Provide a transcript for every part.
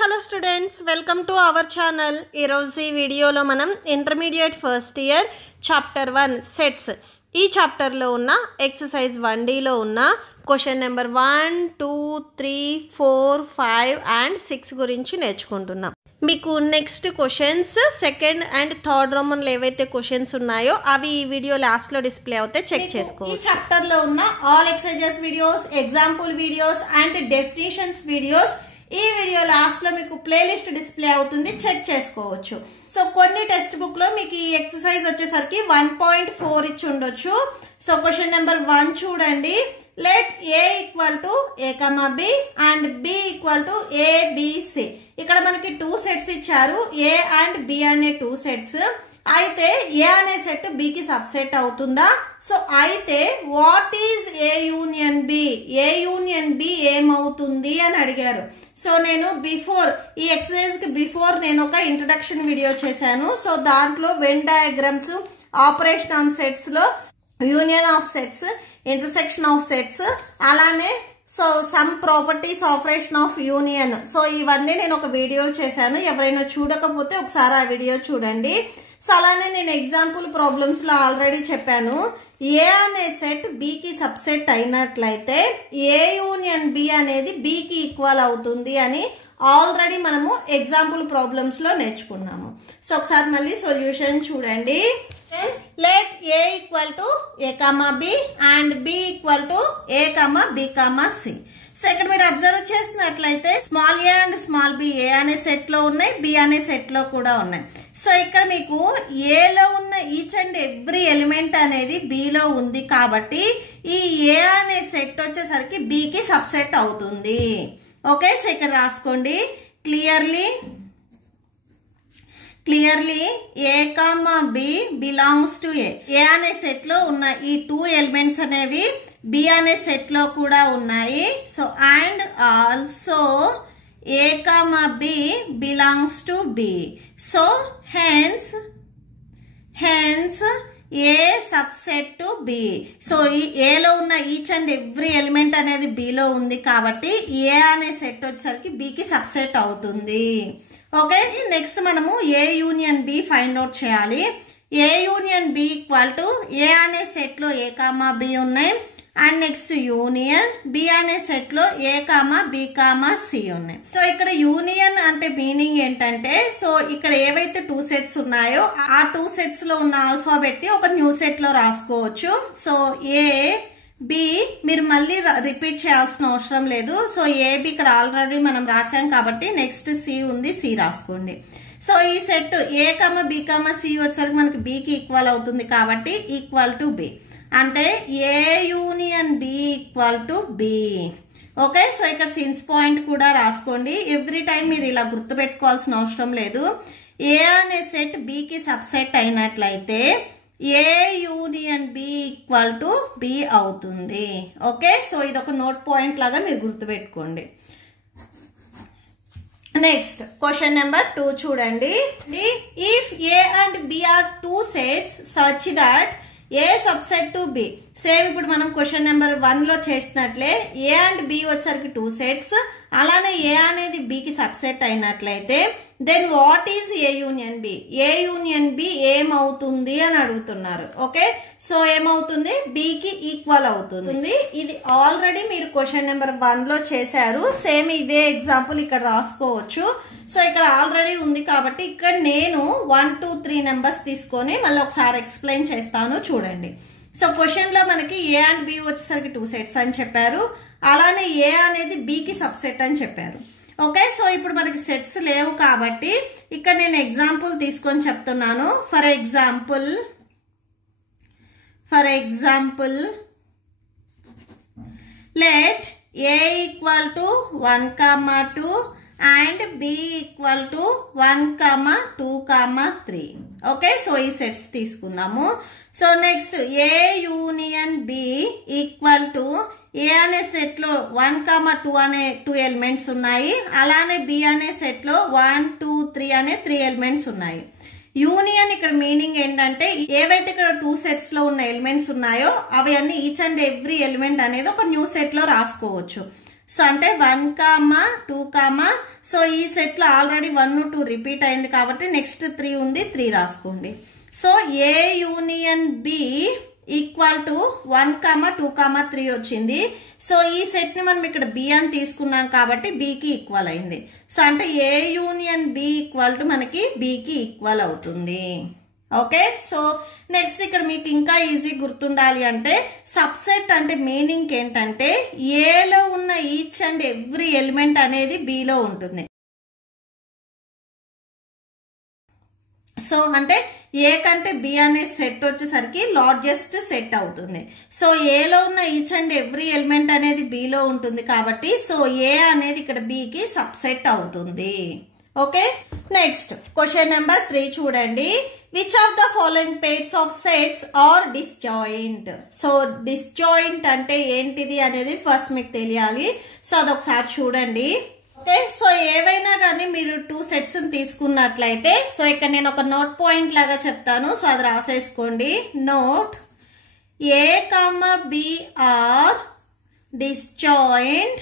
Hello students, welcome to our channel. ఈరోజు ఈ వీడియోలో మనం intermediate first year chapter 1 sets ఈ చాప్టర్లో ఉన్న ఎక్సర్సైజ్ 1Dలో ఉన్న క్వశ్చన్ నెంబర్ 1, 2, 3, 4, 5 అండ్ 6 గురించి నేర్చుకుంటున్నాం. మీకు next questions second and third రోమన్లో ఏవైతే క్వశ్చన్స్ ఉన్నాయో అవి ఈ వీడియో లాస్ట్లో డిస్ప్లే అవుతే చెక్ చేసుకోవచ్చు. ఈ చాప్టర్లో ఉన్న all exercises videos, example videos and definitions videos ఈ వీడియో లాస్ట్ లో మీకు ప్లేలిస్ట్ డిస్ప్లే అవుతుంది, చెక్ చేసుకోవచ్చు. సో కొన్ని టెక్స్ట్ బుక్ లో మీకు ఈ ఎక్సర్సైజ్ వచ్చేసరికి 1.4 ఇచ్చి ఉండొచ్చు. సో క్వశ్చన్ నెంబర్ 1 చూడండి. Let A equal to a comma b and B equal to a b c. ఇక్కడ మనకి 2 సెట్స్ ఇచ్చారు, ఏ అండ్ బి అనే 2 సెట్స్. అయితే ఏ అనే సెట్ బికి సబ్సెట్ అవుతుందా? సో అయితే what is a union b, a union b ఏమవుతుంది అని అడిగారు. సో నేను ఈ ఎక్సర్సైజ్ కి బిఫోర్ నేను ఒక ఇంట్రడక్షన్ వీడియో చేశాను. సో దాంట్లో Venn diagrams, operation on sets లో union of sets, intersection of sets, అలానే so some properties operation of union, so ఇవన్నీ నేను ఒక వీడియో చేశాను. ఎవరైనా చూడకపోతే ఒకసారి ఆ వీడియో చూడండి. సో అలానే నేను ఎగ్జాంపుల్ ప్రాబ్లమ్స్ లో ఆల్రెడీ చెప్పాను, ఏ అనే సెట్ బికి సబ్సెట్ అయినట్లయితే ఏ యూనియన్ బి అనేది బికి ఈక్వల్ అవుతుంది అని ఆల్రెడీ మనము ఎగ్జాంపుల్ ప్రాబ్లమ్స్ లో నేర్చుకున్నాము. సో ఒకసారి మళ్ళీ సొల్యూషన్ చూడండి. Let A equal to A comma B and B equal to A comma B comma C. So ఇక్కడ మీరు అబ్జర్వ్ చేసినట్లయితే small A and small B A అనే సెట్ లో ఉన్నాయి, బి అనే సెట్ లో కూడా ఉన్నాయి. సో ఇక్కడ మీకు ఏలో ఉన్న ఈచ్ అండ్ ఎవ్రీ ఎలిమెంట్ అనేది బిలో ఉంది కాబట్టి ఈ ఏ అనే సెట్ వచ్చేసరికి బికి సబ్సెట్ అవుతుంది. ఓకే, సో ఇక్కడ రాసుకోండి clearly A comma B belongs to A. A అనే సెట్ లో ఉన్న ఈ 2 ఎలిమెంట్స్ అనేవి బి అనే సెట్ లో కూడా ఉన్నాయి. So and also a comma B belongs to b. So hence a subset to b. So ఈ ఏలో ఉన్న ఈచ్ అండ్ ఎవ్రీ ఎలిమెంట్ అనేది బిలో ఉంది కాబట్టి ఏ అనే సెట్ వచ్చేసరికి బికి సబ్సెట్ అవుతుంది. ఓకే, నెక్స్ట్ మనము a union b find out చేయాలి. A union B equal to ఏ అనే సెట్ లో ఏ కామా బి ఉన్నాయి అండ్ నెక్స్ట్ యూనియన్ బి అనే సెట్ లో a comma B comma C ఉన్నాయి. సో ఇక్కడ యూనియన్ అంటే మీనింగ్ ఏంటంటే, సో ఇక్కడ ఏవైతే 2 సెట్స్ ఉన్నాయో ఆ 2 సెట్స్ లో ఉన్న ఆల్ఫాబెట్ ని ఒక న్యూ సెట్ లో రాసుకోవచ్చు. సో ఏ బి మీరు మళ్ళీ రిపీట్ చేయాల్సిన అవసరం లేదు. సో ఏ బి ఇక్కడ ఆల్రెడీ మనం రాసాం కాబట్టి నెక్స్ట్ సి ఉంది, సి రాసుకోండి. సో ఈ సెట్ ఏ కామా బి కామా సి వచ్చేసరికి మనకి బికి ఈక్వల్ అవుతుంది కాబట్టి ఈక్వల్ టు బి అంటే A union B equal to B. Okay, so ఇక్కడ సిన్స్ పాయింట్ కూడా రాసుకోండి. ఎవ్రీ టైం మీరు ఇలా గుర్తు పెట్టుకోవాల్సిన అవసరం లేదు. ఏ అనే సెట్ బికి సబ్సెట్ అయినట్లయితే A union B equal to B అవుతుంది. ఓకే, సో ఇది ఒక నోట్ పాయింట్ లాగా మీరు గుర్తు పెట్టుకోండి. నెక్స్ట్ క్వశ్చన్ నెంబర్ 2 చూడండి. If a and b are 2 sets such that a subset to b. Same ఇప్పుడు మనం క్వశ్చన్ నెంబర్ 1 లో చేసినట్లే ఏ అండ్ బి వచ్చరికి 2 సెట్స్, అలానే ఏ అనేది బికి సబ్సెట్ అయినట్లయితే then what is a union b, a union b ఏమవుతుంది అని అడుగుతున్నారు. ఓకే, సో ఏమవుతుంది, బికి ఈక్వల్ అవుతుంది. ఇది ఆల్రెడీ మీరు క్వశ్చన్ నెంబర్ 1 లో చేశారు. సేమ్ ఇదే ఎగ్జాంపుల్ ఇక్కడ రాసుకోవచ్చు. సో ఇక్కడ ఆల్రెడీ ఉంది కాబట్టి ఇక్కడ నేను 1, 2, 3 నెంబర్స్ తీసుకొని మళ్ళీ ఒకసారి ఎక్స్ప్లెయిన్ చేస్తాను చూడండి. సో క్వశ్చన్ లో మనకి ఏ అండ్ బి వచ్చేసరికి 2 సెట్స్ అని చెప్పారు, అలానే ఏ అనేది బికి సబ్సెట్ అని చెప్పారు. ఓకే, సో ఇప్పుడు మనకి సెట్స్ లేవు కాబట్టి ఇక్కడ నేను ఎగ్జాంపుల్ తీసుకొని చెప్తున్నాను. For example let A equal to 1, 2 and B equal to 1, 2, 3. Okay, so ఈ సెట్స్ తీసుకుందాము. So next A union B equal to ఏ అనే సెట్ లో 1, 2 అనే 2 ఎలిమెంట్స్ ఉన్నాయి, అలానే బి అనే సెట్ లో 1, 2, 3 అనే 3 ఎలిమెంట్స్ ఉన్నాయి. యూనియన్ ఇక్కడ మీనింగ్ ఏంటంటే ఏవైతే ఇక్కడ 2 సెట్స్ లో ఉన్న ఎలిమెంట్స్ ఉన్నాయో అవి అన్ని ఈచ్ అండ్ ఎవ్రీ ఎలిమెంట్ అనేది ఒక న్యూ సెట్ లో రాసుకోవచ్చు. సో అంటే 1, 2, సో ఈ సెట్లో ఆల్రెడీ 1 2 రిపీట్ అయింది కాబట్టి నెక్స్ట్ 3 ఉంది, 3 రాసుకోండి. So a union B equal to 1, 2, 3 వచ్చింది. సో ఈ సెట్ని మనం ఇక్కడ బి అని తీసుకున్నాం కాబట్టి బికి ఈక్వల్ అయింది. సో అంటే A union B equal to మనకి బికి ఈక్వల్ అవుతుంది. ఓకే, సో నెక్స్ట్ ఇక్కడ మీకు ఇంకా ఈజీ గుర్తుండాలి అంటే సబ్సెట్ అంటే మీనింగ్ ఏంటంటే ఏలో ఉన్న ఈచ్ అండ్ ఎవ్రీ ఎలిమెంట్ అనేది బిలో ఉంటుంది. సో అంటే ఏ కంటే బి అనే సెట్ వచ్చేసరికి లార్జెస్ట్ సెట్ అవుతుంది. సో ఏలో ఉన్న ఈచ్ అండ్ ఎవ్రీ ఎలిమెంట్ అనేది బిలో ఉంటుంది కాబట్టి సో ఏ అనేది ఇక్కడ బికి సబ్సెట్ అవుతుంది. ఓకే, నెక్స్ట్ క్వశ్చన్ నెంబర్ 3 చూడండి. Which of the following pairs of sets are disjoint? So disjoint అంటే ఏంటిది అనేది ఫస్ట్ మీకు తెలియాలి. సో అదొకసారి చూడండి. ఓకే, సో ఏవైనా కానీ మీరు 2 సెట్స్ తీసుకున్నట్లయితే సో ఇక్కడ నేను ఒక నోట్ పాయింట్ లాగా చెప్తాను. సో అది రాసేసుకోండి. Note A comma B are disjoint.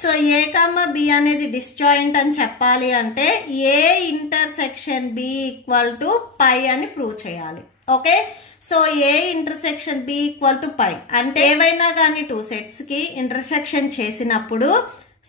So A comma B అనేది డిస్జాయింట్ అని చెప్పాలి అంటే ఏ intersection B equal to phi అని ప్రూవ్ చేయాలి. Okay, so A intersection B equal to phi అంటే ఏవైనా కానీ 2 సెట్స్ కి ఇంటర్సెక్షన్ చేసినప్పుడు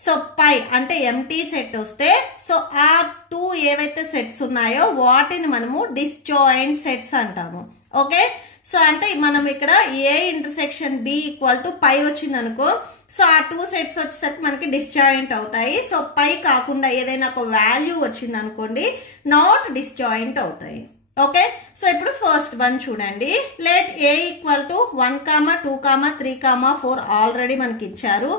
సో పై అంటే ఎంటీ సెట్ వస్తే సో ఆ 2 ఏవైతే సెట్స్ ఉన్నాయో వాటిని మనము డిస్జాయింట్ సెట్స్ అంటాము. ఓకే, సో అంటే మనం ఇక్కడ a intersection B equal to phi వచ్చింది అనుకో, సో ఆ 2 సెట్స్ వచ్చేసరికి మనకి డిస్జాయింట్ అవుతాయి. సో పై కాకుండా ఏదైనా ఒక వాల్యూ వచ్చింది అనుకోండి నాట్ డిస్జాయింట్ అవుతాయి. ఓకే, సో ఇప్పుడు ఫస్ట్ వన్ చూడండి. Let A equal to 1, 2, 3, 4 already మనకి ఇచ్చారు.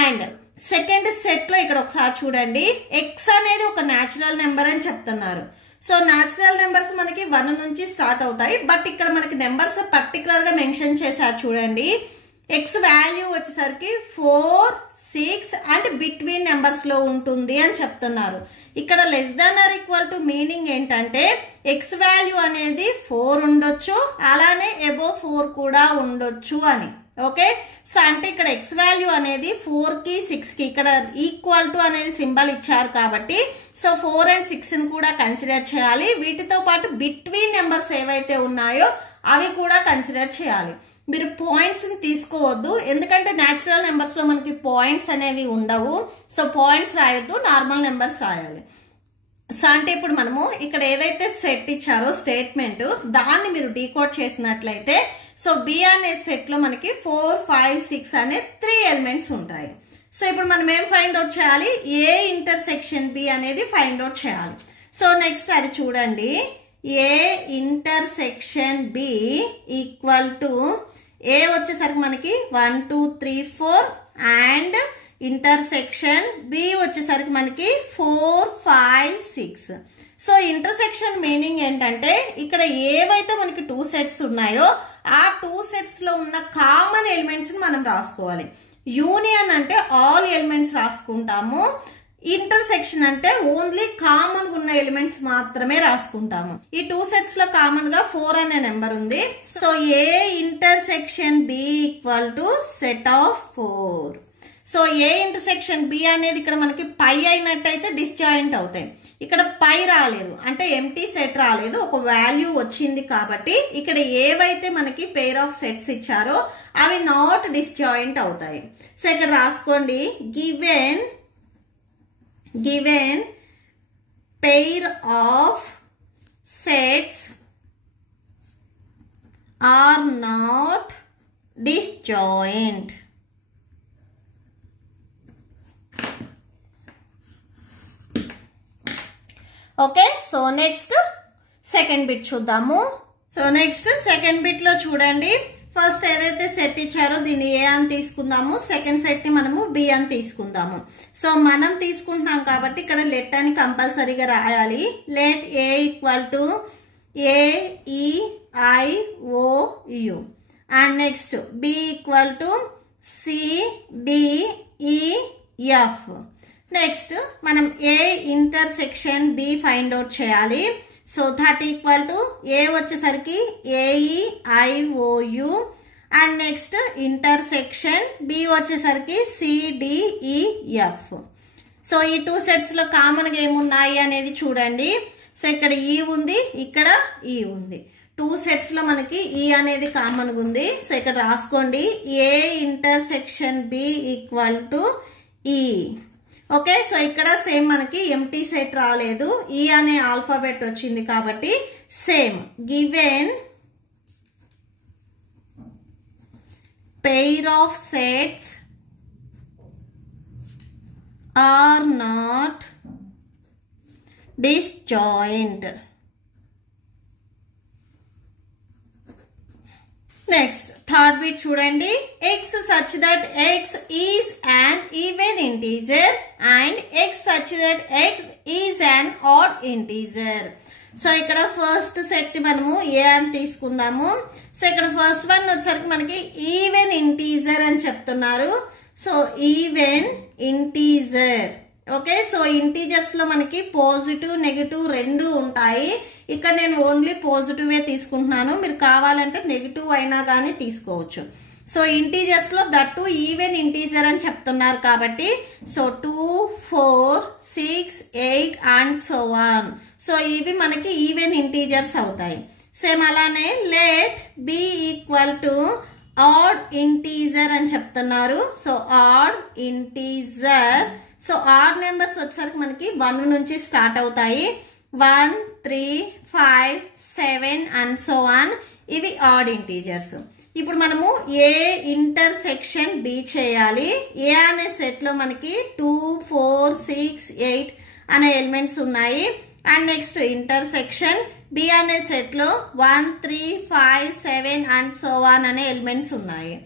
అండ్ సెకండ్ సెట్ లో ఇక్కడ ఒకసారి చూడండి, ఎక్స్ అనేది ఒక న్యాచురల్ నెంబర్ అని చెప్తున్నారు. సో న్యాచురల్ నెంబర్స్ మనకి 1 నుంచి స్టార్ట్ అవుతాయి. బట్ ఇక్కడ మనకి నెంబర్స్ పర్టికులర్ గా మెన్షన్ చేశారు చూడండి. ఎక్స్ వాల్యూ వచ్చేసరికి 4, 6 అండ్ బిట్వీన్ నెంబర్స్ లో ఉంటుంది అని చెప్తున్నారు. ఇక్కడ less than or equal to meaning ఏంటంటే ఎక్స్ వాల్యూ అనేది 4 ఉండొచ్చు, అలానే అబోవ్ 4 కూడా ఉండొచ్చు అని. ఓకే, సో అంటే ఇక్కడ ఎక్స్ వాల్యూ అనేది 4 కి 6 కి ఇక్కడ ఈక్వల్ టు అనేది సింబల్ ఇచ్చారు కాబట్టి సో 4 and 6 ని కూడా కన్సిడర్ చేయాలి. వీటితో పాటు బిట్వీన్ నెంబర్స్ ఏవైతే ఉన్నాయో అవి కూడా కన్సిడర్ చేయాలి. మీరు పాయింట్స్ ని తీసుకోవద్దు, ఎందుకంటే న్యాచురల్ నెంబర్స్ లో మనకి పాయింట్స్ అనేవి ఉండవు. సో పాయింట్స్ రాయొద్దు, నార్మల్ నెంబర్స్ రాయాలి. సో అంటే ఇప్పుడు మనము ఇక్కడ ఏదైతే సెట్ ఇచ్చారో స్టేట్మెంట్ దాన్ని మీరు డీకోడ్ చేసినట్లయితే సో బి అనే సెట్ లో మనకి 4, 5, 6 అనే 3 ఎలిమెంట్స్ ఉంటాయి. సో ఇప్పుడు మనం ఏం ఫైండ్ అవుట్ చేయాలి? ఏ ఇంటర్సెక్షన్ బి అనేది ఫైండ్ అవుట్ చేయాలి. సో నెక్స్ట్ అది చూడండి. A intersection B equal to A వచ్చేసరికి మనకి 1, 2, 3, 4 అండ్ ఇంటర్సెక్షన్ బి వచ్చేసరికి మనకి 4, 5, 6. సో ఇంటర్సెక్షన్ మీనింగ్ ఏంటంటే ఇక్కడ ఏవైతే మనకి 2 సెట్స్ ఉన్నాయో ఆ 2 సెట్స్ లో ఉన్న కామన్ ఎలిమెంట్స్ ని మనం రాసుకోవాలి. యూనియన్ అంటే ఆల్ ఎలిమెంట్స్ రాసుకుంటాము. ఇంటర్సెక్షన్ అంటే ఓన్లీ కామన్ ఉన్న ఎలిమెంట్స్ మాత్రమే రాసుకుంటాము. ఈ 2 సెట్స్ లో కామన్ గా 4 అనే నెంబర్ ఉంది. So A intersection B equal to set of 4. So A intersection B అనేది ఇక్కడ మనకి పై అయినట్టయితే డిస్జాయింట్ అవుతాయి. ఇక్కడ పై రాలేదు అంటే ఎంటీ సెట్ రాలేదు, ఒక వాల్యూ వచ్చింది కాబట్టి ఇక్కడ ఏవైతే మనకి పేర్ ఆఫ్ సెట్స్ ఇచ్చారో అవి నాట్ డిస్జాయింట్ అవుతాయి. సో ఇక్కడ రాసుకోండి. Given pair of sets are not disjoint. Okay, so next second bit చూద్దాము. సో నెక్స్ట్ సెకండ్ బిట్ లో చూడండి. ఫస్ట్ ఏదైతే సెట్ ఇచ్చారో దీన్ని ఏ అని తీసుకుందాము, సెకండ్ సెట్ ని మనము బి అని తీసుకుందాము. సో మనం తీసుకుంటున్నాం కాబట్టి ఇక్కడ లెట్ అని కంపల్సరీగా రాయాలి. Let A equal to AEIOU and next B equal to CDEF. Next మనం A intersection B find out చేయాలి. So that equal to A వచ్చేసరికి AEIOU and next intersection B వచ్చేసరికి CDEF. సో ఈ 2 సెట్స్లో కామన్గా ఏమున్నాయి అనేది చూడండి. సో ఇక్కడ ఈ ఉంది, ఇక్కడ ఈ ఉంది. 2 సెట్స్లో మనకి ఈ అనేది కామన్గా ఉంది. సో ఇక్కడ రాసుకోండి, a intersection B equal to e. Okay, so ఇక్కడ సేమ్ మనకి ఎంటీ సెట్ రాలేదు, ఈ అనే ఆల్ఫాబెట్ వచ్చింది కాబట్టి same. Given pair of sets are not disjoint. Next, third bit చూడండి. x such that x is an even integer and x such that x is an odd integer. So ఇక్కడ first set మనము ఏ అని తీసుకుందాము. So ఇక్కడ first one వచ్చేసరికి మనకి even integer అని చెప్తున్నారు. So even integer. Okay, so integers లో మనకి పాజిటివ్ నెగిటివ్ రెండు ఉంటాయి. ఇక్కడ నేను ఓన్లీ పాజిటివే తీసుకుంటున్నాను, మీరు కావాలంటే నెగిటివ్ అయినా కానీ తీసుకోవచ్చు. సో ఇంటీజర్స్ లో దట్టు ఈవెన్ ఇంటీజర్ అని చెప్తున్నారు కాబట్టి సో 2, 4, 6, 8 అండ్ సో ఆన్. సో ఇవి మనకి ఈవెన్ ఇంటీజర్స్ అవుతాయి. సేమ్ అలానే let b equal to odd integer అని చెప్తున్నారు. So odd integer. So odd numbers వచ్చేసరికి మనకి 1 నుంచి స్టార్ట్ అవుతాయి. 1, 3, 5, 7 అండ్ సో ఆన్. ఇవి ఆడ్ ఇంటీజర్స్. ఇప్పుడు మనము ఏ ఇంటర్సెక్షన్ బి చేయాలి. ఏ అనే సెట్ లో మనకి 2, 4, 6, 8 అనే ఎలిమెంట్స్ ఉన్నాయి. అండ్ నెక్స్ట్ ఇంటర్సెక్షన్ బి అనే సెట్ లో 1, 3, 5, 7 అండ్ సో ఆన్ అనే ఎలిమెంట్స్ ఉన్నాయి.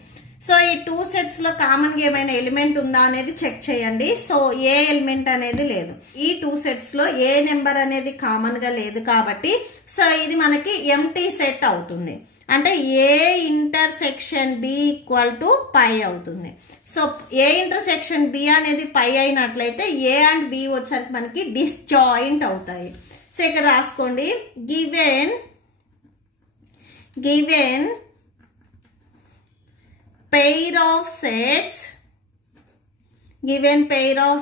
సో ఈ 2 సెట్స్ లో కామన్ గా ఏమైనా ఎలిమెంట్ ఉందా అనేది చెక్ చేయండి. సో ఏ ఎలిమెంట్ అనేది లేదు. ఈ 2 సెట్స్ లో ఏ నెంబర్ అనేది కామన్ గా లేదు కాబట్టి సో ఇది మనకి ఎంటీ సెట్ అవుతుంది. అంటే ఏ intersection B equal to phi అవుతుంది. సో ఏ ఇంటర్సెక్షన్ బి అనేది పై అయినట్లయితే ఏ అండ్ బి వచ్చేసరికి మనకి డిస్జాయింట్ అవుతాయి. సో ఇక్కడ రాసుకోండి, given pair of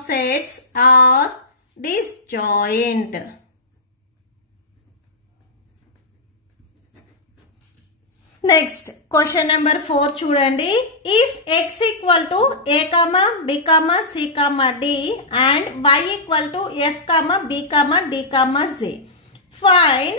sets are disjoint. Next, question number 4 చూడండి. If x equal to a, b, c, d and y equal to f, b, d, z, find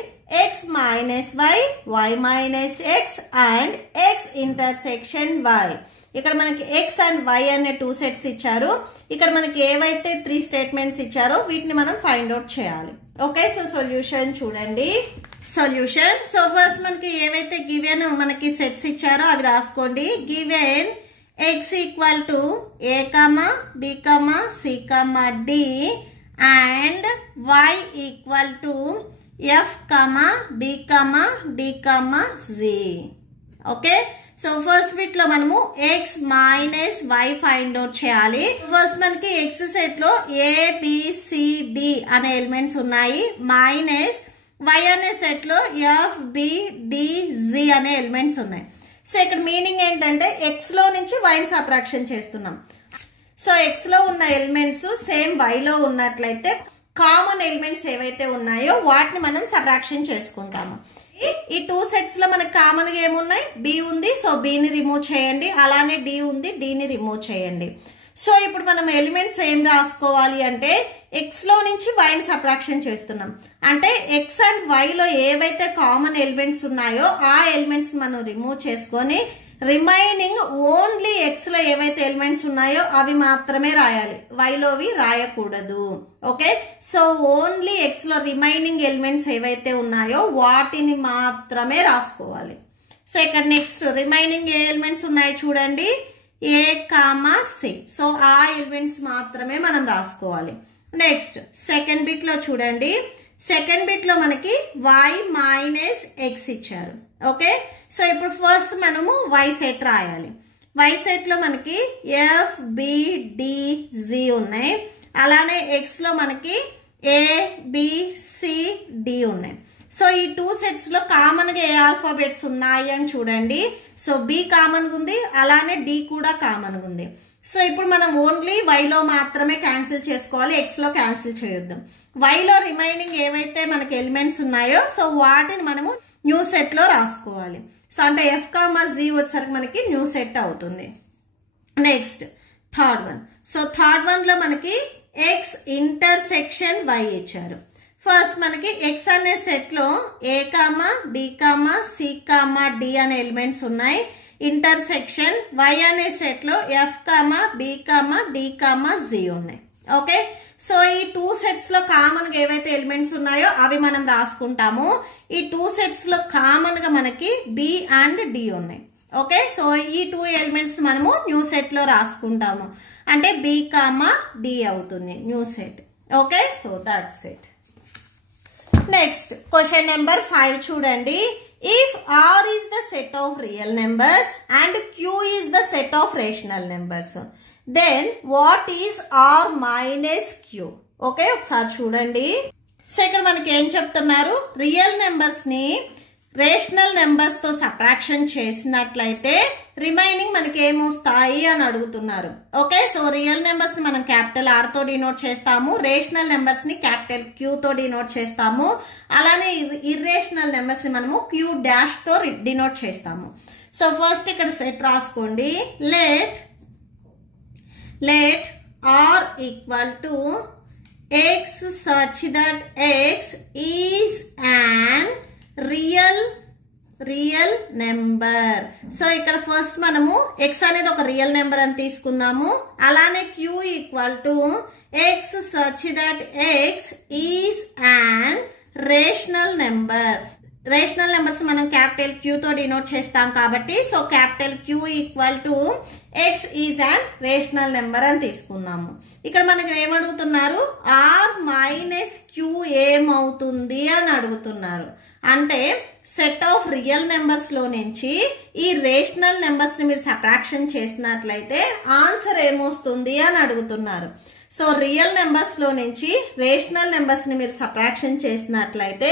x minus y, y minus x and x intersection y. ఇక్కడ మనకి x and y అనే 2 sets ఇచ్చారు. ఇక్కడ మనకి ఏవైతే 3 statements ఇచ్చారో వీటిని మనం ఫైండ్ అవుట్ చేయాలి. ఓకే, సో సొల్యూషన్ చూడండి. సొల్యూషన్. సో ఫస్ట్ మనకి ఏవైతే గివెన్ మనకి సెట్స్ ఇచ్చారో అవి రాసుకోండి. Given x equal to a, b, c, d and y equal to f, b, d, z. Okay, so first bit లో మనము x minus y find out చేయాలి. ఫస్ట్ మనకి x సెట్ లో a, b, c, d అనే elements ఉన్నాయి. Minus y అనే set లో f, b, d, z అనే ఎలిమెంట్స్ ఉన్నాయి. సో ఇక్కడ మీనింగ్ ఏంటంటే x లో నుంచి y ని సబ్ట్రాక్షన్ చేస్తున్నాం. సో x లో ఉన్న ఎలిమెంట్స్ సేమ్ y లో ఉన్నట్లయితే కామన్ ఎలిమెంట్స్ ఏవైతే ఉన్నాయో వాటిని మనం సబ్ట్రాక్షన్ చేసుకుంటాము. ఈ 2 సెట్స్ లో మనకి కామన్ గా ఏమున్నాయి, b ఉంది. సో b ని రిమూవ్ చేయండి. అలానే d ఉంది, d ని రిమూవ్ చేయండి. సో ఇప్పుడు మనం ఎలిమెంట్స్ ఏం రాసుకోవాలి అంటే x లో నుంచి y ని సబ్ట్రాక్షన్ చేస్తున్నాం. అంటే x అండ్ y లో ఏవైతే కామన్ ఎలిమెంట్స్ ఉన్నాయో ఆ ఎలిమెంట్స్ మనం రిమూవ్ చేసుకొని రిమైనింగ్ ఓన్లీ x లో ఏవైతే ఎలిమెంట్స్ ఉన్నాయో అవి మాత్రమే రాయాలి, y లోవి రాయకూడదు. ఓకే, సో ఓన్లీ x లో రిమైనింగ్ ఎలిమెంట్స్ ఏవైతే ఉన్నాయో వాటిని మాత్రమే రాసుకోవాలి. సో ఇక్కడ నెక్స్ట్ రిమైనింగ్ ఏ ఎలిమెంట్స్ ఉన్నాయో చూడండి, a, c. సో ఆ ఎలిమెంట్స్ మాత్రమే మనం రాసుకోవాలి. నెక్స్ట్ సెకండ్ బిట్ లో చూడండి. సెకండ్ బిట్ లో మనకి y మైనస్ x ఇచ్చారు. ఓకే, సో ఇప్పుడు ఫస్ట్ మనము y సెట్ రాయాలి. y సెట్ లో మనకి f, b, d, z ఉన్నాయి. అలానే x లో మనకి a, b, c, d ఉన్నాయి. సో ఈ 2 సెట్స్ లో కామన్ గా ఏ ఆల్ఫాబెట్స్ ఉన్నాయి అని చూడండి. సో b కామన్ గా ఉంది, అలానే d కూడా కామన్ గా ఉంది. సో ఇప్పుడు మనం ఓన్లీ వైలో మాత్రమే క్యాన్సిల్ చేసుకోవాలి, ఎక్స్లో క్యాన్సిల్ చేయొద్దు. వైలో రిమైనింగ్ ఏవైతే మనకి ఎలిమెంట్స్ ఉన్నాయో సో వాటిని మనము న్యూ సెట్లో రాసుకోవాలి. సో అంటే ఎఫ్ కామా జీ వచ్చేసరికి మనకి న్యూ సెట్ అవుతుంది. Next third one. So third వన్లో మనకి ఎక్స్ ఇంటర్సెక్షన్ వై ఇచ్చారు. ఫస్ట్ మనకి ఎక్స్ అనే సెట్లో A comma B comma C comma D అనే ఎలిమెంట్స్ ఉన్నాయి. ఇంటర్సెక్షన్ వై అనే సెట్లో F comma B comma D comma G ఉన్నాయి. ఓకే, సో ఈ 2 సెట్స్ లో కామన్ గా ఏవైతే ఎలిమెంట్స్ ఉన్నాయో అవి మనం రాసుకుంటాము. ఈ 2 సెట్స్ లో కామన్ గా మనకి బి అండ్ డి ఉన్నాయి. ఓకే, సో ఈ 2 ఎలిమెంట్స్ మనము న్యూ సెట్ లో రాసుకుంటాము. అంటే బి కామా డి అవుతుంది new set. Okay, so that's it. Next question number 5 చూడండి. If R is the set of real numbers and Q is the set of rational numbers, then what is R minus Q? Okay, ఒకసారి చూడండి. So ఇక్కడ మనకి ఏం చెప్తున్నారు, real numbers ని rational numbers తో subtraction చేసినట్లయితే రిమైనింగ్ మనకి ఏమొస్తాయి అని అడుగుతున్నారు. ఓకే, సో రియల్ నెంబర్స్ ని మనం క్యాపిటల్ ఆర్ తో డినోట్ చేస్తాము, రేషనల్ నెంబర్స్ ని క్యాపిటల్ క్యూ తో డినోట్ చేస్తాము, అలానే ఇర్రేషనల్ నెంబర్స్ ని మనము క్యూ డాష్ తో డినోట్ చేస్తాము. సో ఫస్ట్ ఇక్కడ సెట్ రాసుకోండి. let R equal to x such that x is an real number. So ఇక్కడ ఫస్ట్ మనము x అనేది ఒక రియల్ నెంబర్ అని తీసుకుందాము. అలానే q equal to x such that x is an rational number. Rational numbers మనం capital Q తో denote చేస్తాం కాబట్టి so capital Q equal to x is an rational number అని తీసుకున్నాము. ఇక్కడ మనకి ఏమడుగుతున్నారు, ఆర్ మైనస్ క్యూ ఏమవుతుంది అని అడుగుతున్నారు. అంటే సెట్ ఆఫ్ రియల్ నెంబర్స్ లో నుంచి ఈ రేషనల్ నెంబర్స్ ని మీరు సబ్ట్రాక్షన్ చేసినట్లయితే ఆన్సర్ ఏమొస్తుంది అని అడుగుతున్నారు. సో రియల్ నెంబర్స్ లో నుంచి రేషనల్ నెంబర్స్ ని మీరు సబ్ట్రాక్షన్ చేసినట్లయితే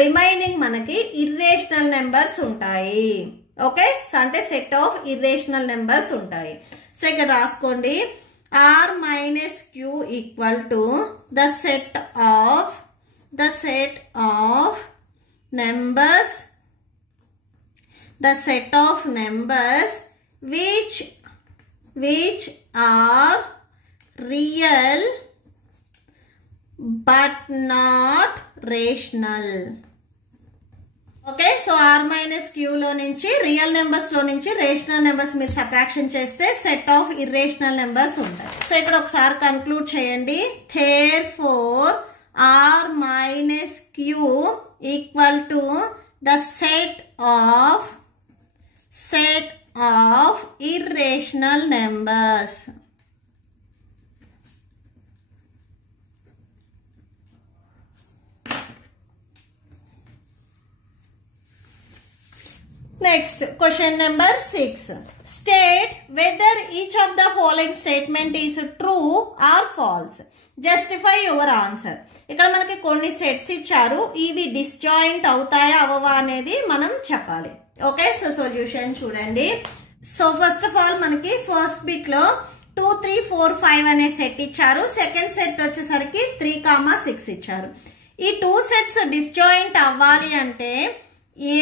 రిమైనింగ్ మనకి ఇర్రేషనల్ నెంబర్స్ ఉంటాయి. ఓకే, సో అంటే సెట్ ఆఫ్ ఇర్రేషనల్ నెంబర్స్ ఉంటాయి. సో ఇక్కడ రాసుకోండి, R minus Q equal to the set of numbers which are real but not rational. Okay, so R minus Q లో నుంచి real numbers లో నుంచి rational numbers మీరు subtraction చేస్తే సెట్ ఆఫ్ ఇర్రేషనల్ నెంబర్స్ ఉంటాయి. సో ఇక్కడ ఒకసారి కన్క్లూడ్ చేయండి. therefore R minus Q equal to the set of irrational numbers. Next, question number 6. State whether each of the following statement is true or false. Justify your answer. ఇక్కడ మనకి కొన్ని sets ఇచ్చారు, ఇవి disjoint అవుతాయా అవవా అనేది మనం చెప్పాలి. ఓకే, సో సొల్యూషన్ చూడండి. సో ఫస్ట్ ఆఫ్ ఆల్ మనకి ఫస్ట్ బిట్ లో 2, 3, 4, 5 అనే సెట్ ఇచ్చారు. సెకండ్ సెట్ వచ్చేసరికి 3, 6 ఇచ్చారు. ఈ 2 సెట్స్ డిస్జాయింట్ అవ్వాలి అంటే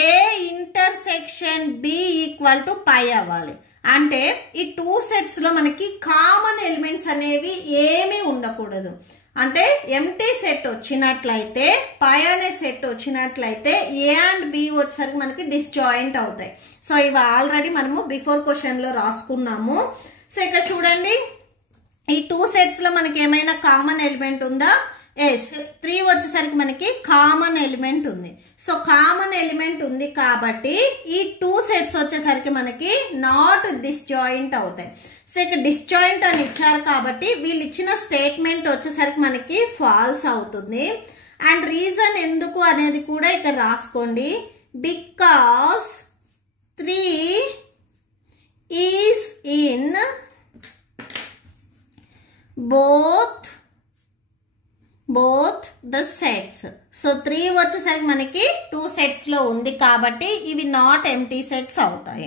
ఏ intersection B equal to phi అవ్వాలి. అంటే ఈ 2 సెట్స్ లో మనకి కామన్ ఎలిమెంట్స్ అనేవి ఏమీ ఉండకూడదు. అంటే ఎంటీ సెట్ వచ్చినట్లయితే పై అనే సెట్ వచ్చినట్లయితే ఏ అండ్ బి వచ్చేసరికి మనకి డిస్జాయింట్ అవుతాయి. సో ఇవి ఆల్రెడీ మనము బిఫోర్ క్వశ్చన్ లో రాసుకున్నాము. సో ఇక్కడ చూడండి, ఈ 2 సెట్స్ లో మనకి ఏమైనా కామన్ ఎలిమెంట్ ఉందా? ఎస్, 3 వచ్చేసరికి మనకి కామన్ ఎలిమెంట్ ఉంది. సో కామన్ ఎలిమెంట్ ఉంది కాబట్టి ఈ 2 సెట్స్ వచ్చేసరికి మనకి నాట్ డిస్జాయింట్ అవుతాయి. సో ఇక్కడ డిస్జాయింట్ అని ఇచ్చారు కాబట్టి వీళ్ళు ఇచ్చిన స్టేట్మెంట్ వచ్చేసరికి మనకి ఫాల్స్ అవుతుంది. అండ్ రీజన్ ఎందుకు అనేది కూడా ఇక్కడ రాసుకోండి. Because 3 is in both the sets. So 3 వచ్చేసరికి మనకి 2 సెట్స్ లో ఉంది కాబట్టి ఇవి నాట్ ఎంటీ సెట్స్ అవుతాయి.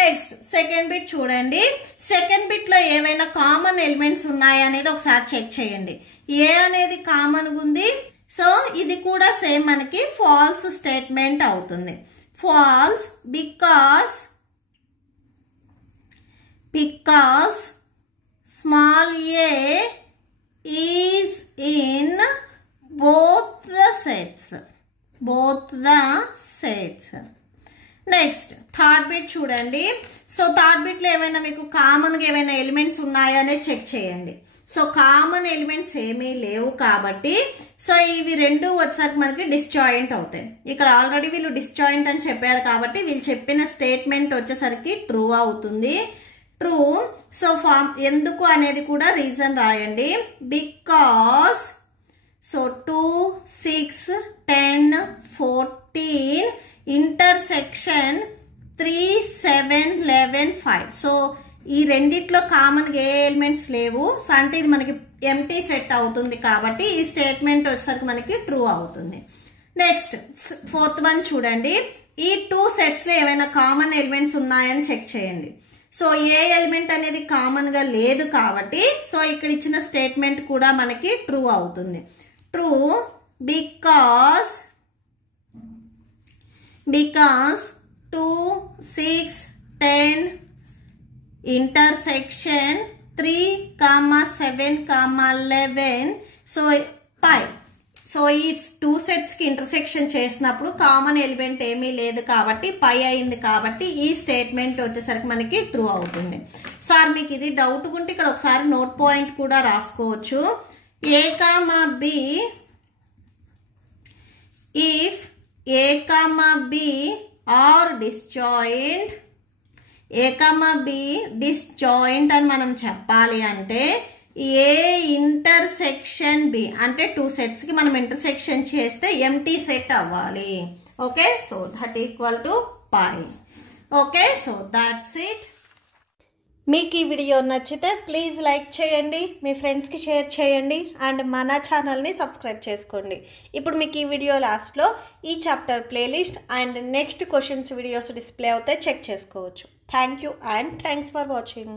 నెక్స్ట్ సెకండ్ బిట్ చూడండి. సెకండ్ బిట్లో ఏవైనా కామన్ ఎలిమెంట్స్ ఉన్నాయా అనేది ఒకసారి చెక్ చేయండి. ఏ అనేది కామన్ ఉంది, సో ఇది కూడా సేమ్ మనకి ఫాల్స్ స్టేట్మెంట్ అవుతుంది. False because small a is in both the sets. Next third bit చూడండి. సో థర్డ్ బిట్లో ఏమైనా మీకు కామన్గా ఏమైనా ఎలిమెంట్స్ ఉన్నాయా అనేది చెక్ చేయండి. సో కామన్ ఎలిమెంట్స్ ఏమీ లేవు కాబట్టి సో ఇవి రెండు వచ్చేసరికి మనకి డిస్జాయింట్ అవుతాయి. ఇక్కడ ఆల్రెడీ వీళ్ళు డిస్జాయింట్ అని చెప్పారు కాబట్టి వీళ్ళు చెప్పిన స్టేట్మెంట్ వచ్చేసరికి ట్రూ అవుతుంది. ట్రూ. సో ఎందుకు అనేది కూడా రీజన్ రాయండి. Because so 2, 6, 10, 14 intersection 3, 7, 11, 5. సో ఈ రెండిట్లో కామన్గా ఏ ఎలిమెంట్స్ లేవు. సో అంటే ఇది మనకి ఎంటీ సెట్ అవుతుంది కాబట్టి ఈ స్టేట్మెంట్ వచ్చేసరికి మనకి ట్రూ అవుతుంది. నెక్స్ట్ ఫోర్త్ వన్ చూడండి. ఈ 2 సెట్స్లో ఏమైనా కామన్ ఎలిమెంట్స్ ఉన్నాయని చెక్ చేయండి. సో ఏ ఎలిమెంట్ అనేది కామన్గా లేదు కాబట్టి సో ఇక్కడ ఇచ్చిన స్టేట్మెంట్ కూడా మనకి ట్రూ అవుతుంది. True because 2, 6, 10 intersection 3, 7, 11 so 5. So ఈ 2 సెట్స్కి ఇంటర్సెక్షన్ చేసినప్పుడు కామన్ ఎలిమెంట్ ఏమీ లేదు కాబట్టి పై అయింది కాబట్టి ఈ స్టేట్మెంట్ వచ్చేసరికి మనకి ట్రూ అవుతుంది. సార్ మీకు ఇది డౌట్ ఉంటే ఇక్కడ ఒకసారి నోట్ పాయింట్ కూడా రాసుకోవచ్చు. A, B if A, B are disjoint, A, B disjoint అని మనం చెప్పాలి అంటే ఏ ఇంటర్సెక్షన్ బి అంటే 2 సెట్స్కి మనం ఇంటర్సెక్షన్ చేస్తే ఎంటీ సెట్ అవ్వాలి. Okay, so that equal to phi. Okay, so that's it. మీకు ఈ వీడియో నచ్చితే ప్లీజ్ లైక్ చేయండి, మీ ఫ్రెండ్స్కి షేర్ చేయండి అండ్ మన ఛానల్ని సబ్స్క్రైబ్ చేసుకోండి. ఇప్పుడు మీకు ఈ వీడియో లాస్ట్లో ఈ chapter playlist and next questions videos display అవుతాయి, చెక్ చేసుకోవచ్చు. Thank you and thanks for watching.